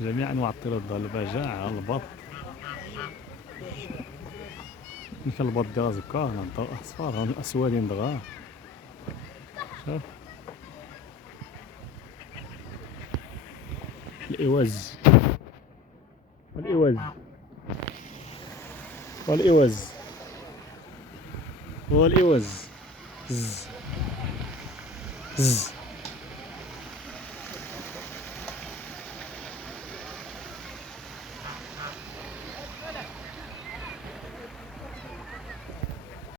جميع انواع الطيور دغا البجع البط. كاين البط دغا زكا دغا اصفر الاسودين دغا. شوف الاوز الاوز والاوز والاوز. زز زز